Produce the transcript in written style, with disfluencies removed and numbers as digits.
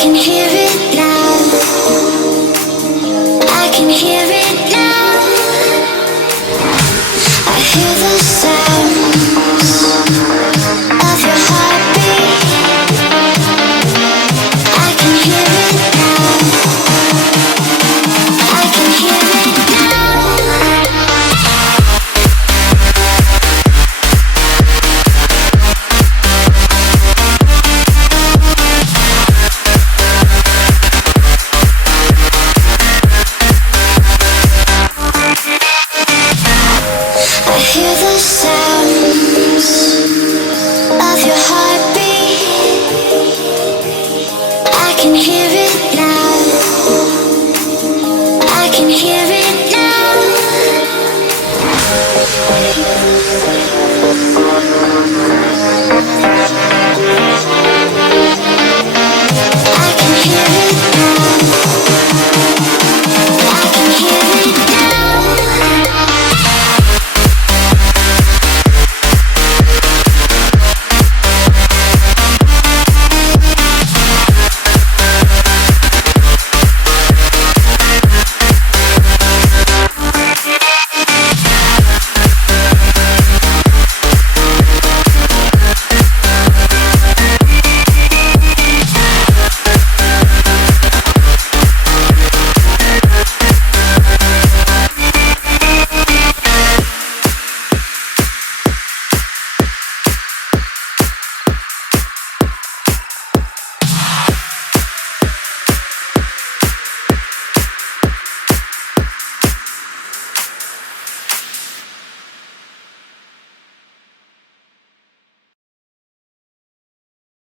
can hear it now. I can hear it now. I hear the sounds of your heartbeat. I can hear it now. I can hear it now. I hear the sounds of your heartbeat. I can hear it.